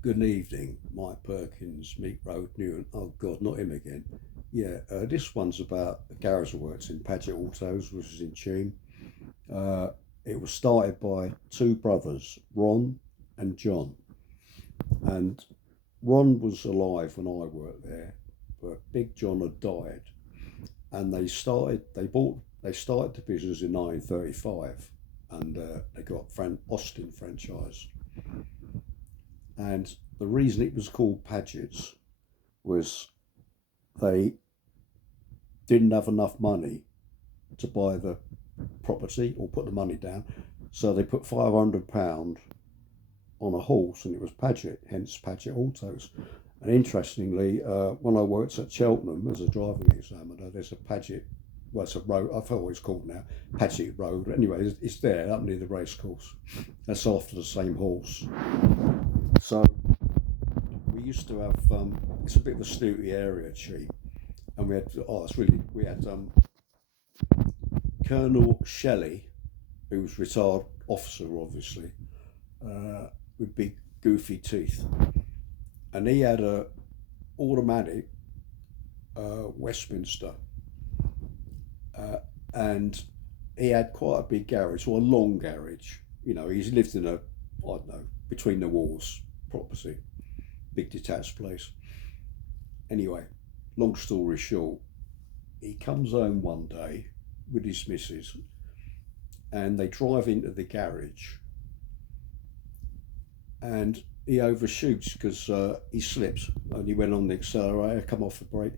Good evening, Mike Perkins, Meat Road, Newton. Oh God, not him again. Yeah, this one's about a garage that works in Paget Autos, which is in Cheam. Uh, it was started by two brothers, Ron and John. And Ron was alive when I worked there, but Big John had died. And they started the business in 1935, and they got Austin franchise. And the reason it was called Paget's was they didn't have enough money to buy the property or put the money down. So they put £500 on a horse, and it was Paget, hence Paget Autos. And interestingly, when I worked at Cheltenham as a driving examiner, there's a Paget, well, it's a road, I forgot what it's called now, Paget Road. Anyway, it's there up near the racecourse. That's after the same horse. So we used to have, it's a bit of a snooty area, Cheap. And we had, oh, it's really, we had Colonel Shelley, who was retired officer, obviously, with big goofy teeth, and he had a automatic Westminster, and he had quite a big garage, or a long garage. You know, he's lived in a, I don't know, between the walls property, big detached place. Anyway, long story short, he comes home one day with his missus, and they drive into the garage, and he overshoots because he slips and he went on the accelerator, come off the brake.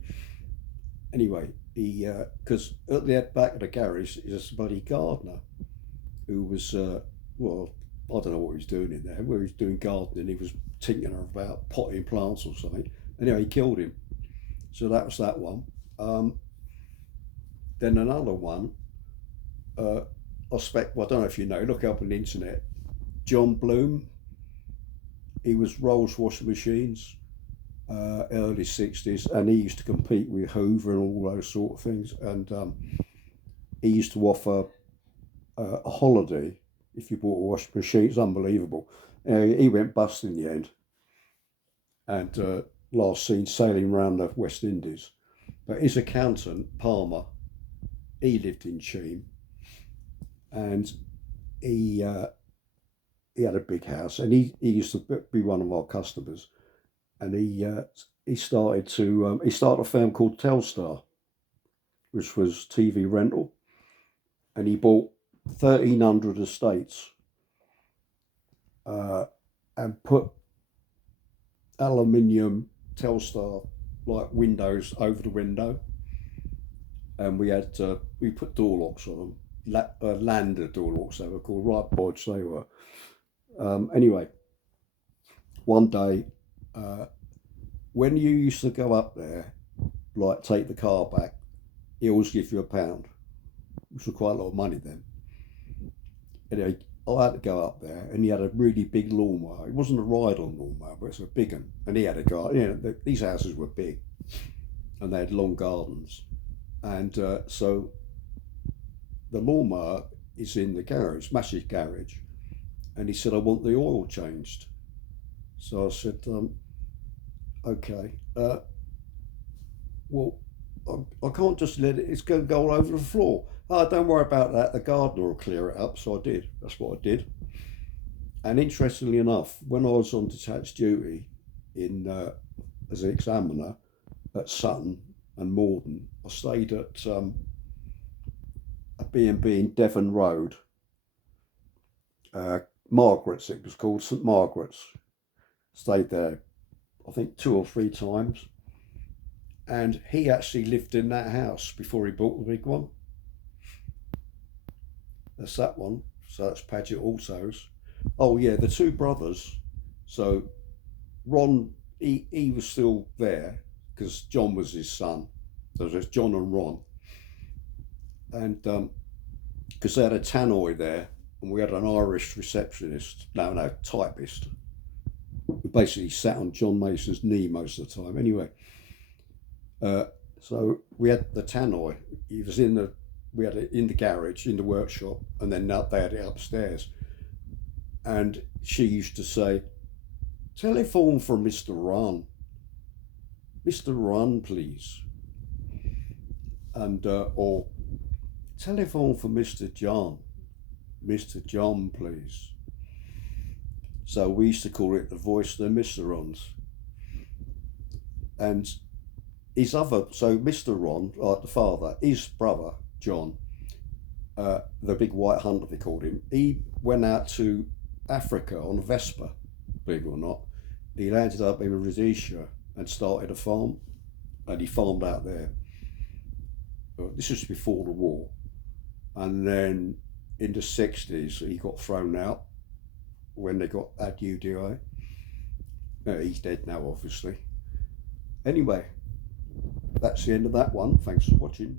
Anyway, he because at the back of the garage is a bloody gardener who was well, I don't know what he was doing in there. Where he was doing gardening, he was tinkering about potting plants or something. Anyway, he killed him. So that was that one. Then another one. Well, I don't know if you know. Look up on the internet. John Bloom. He was Rolls washing machines, early 60s, and he used to compete with Hoover and all those sort of things. And he used to offer a holiday if you bought a washing machine. It's unbelievable. He went bust in the end, and last seen sailing around the West Indies. But his accountant, Palmer, he lived in Cheam, and he he had a big house, and he used to be one of our customers, and he started a firm called Telstar, which was TV rental, and he bought 1,300 estates, uh, and put aluminium Telstar like windows over the window, and we put door locks on them, Lander door locks they were called, right bodge they were. Anyway, one day, uh, when you used to go up there, like take the car back, he always give you £1, which was quite a lot of money then. Anyway, I had to go up there, and he had a really big lawnmower. It wasn't a ride-on lawnmower, but it's a big one. And he had a garden. These houses were big, and they had long gardens. And so the lawnmower is in the garage, massive garage. And he said, I want the oil changed. So I said, okay. Well, I can't just let it, it's going to go all over the floor. Oh, don't worry about that. The gardener will clear it up. So I did. That's what I did. And interestingly enough, when I was on detached duty in as an examiner at Sutton and Morden, I stayed at a B&B in Devon Road, Margaret's, it was called St Margaret's. Stayed there, I think, 2 or 3 times. And he actually lived in that house before he bought the big one. That's that one. So that's Paget Autos. Oh yeah, the two brothers. So Ron, he was still there because John was his son. So there's John and Ron, and because they had a tannoy there, and we had an Irish receptionist, no, typist, who basically sat on John Mason's knee most of the time. Anyway, uh, so we had the tannoy. He was in the we had it in the garage, in the workshop, and then they had it upstairs. And she used to say Telephone for Mr. Ron. Mr. Ron, please. And, or telephone for Mr. John. Mr. John, please. So we used to call it the voice of the Mr. Rons. And his other, so Mr. Ron, like the father, his brother, John, the big white hunter they called him, he went out to Africa on a Vespa, believe it or not. He landed up in Rhodesia and started a farm, and he farmed out there. This was before the war. And then in the 60s, he got thrown out when they had UDI. He's dead now, obviously. Anyway, that's the end of that one. Thanks for watching.